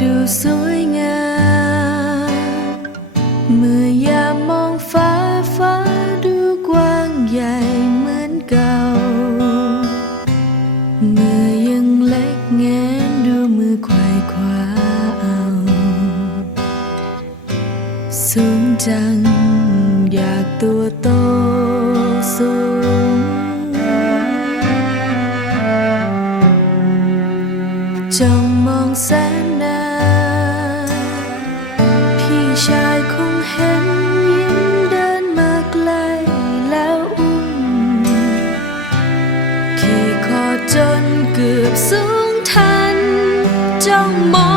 สวยงามเมื่อยามมองฟ้าฟ้าดูกว้างใหญ่เหมือนเก่าเมื่อยังเล็กแงนดูมือควายคว้าเอาสูงจังอยากตัวโตสูงจ้องมองแสนนาน กือบสูงทันจ้องมอง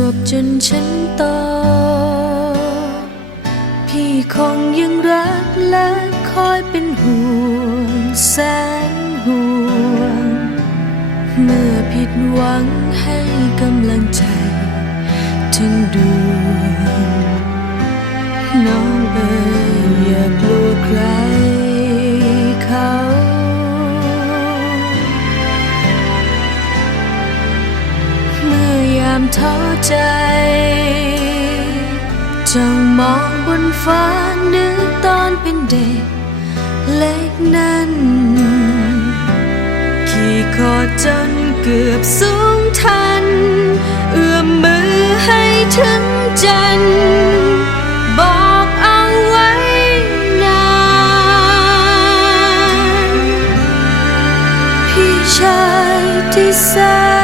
วบจนฉันโตพี่คงยังรักและคอยเป็นห่วงแสนห่วง เมื่อผิดหวังให้กำลังใจถึงดวง อยามท้อใจจ้องมองบนฟ้านึกตอนเป็นเด็กเล็กนั้นขี่คอจนเกือบสูงทัน เอื้อมมือให้ถึงจันบอกเอาไว้นานพี่ชายที่แสน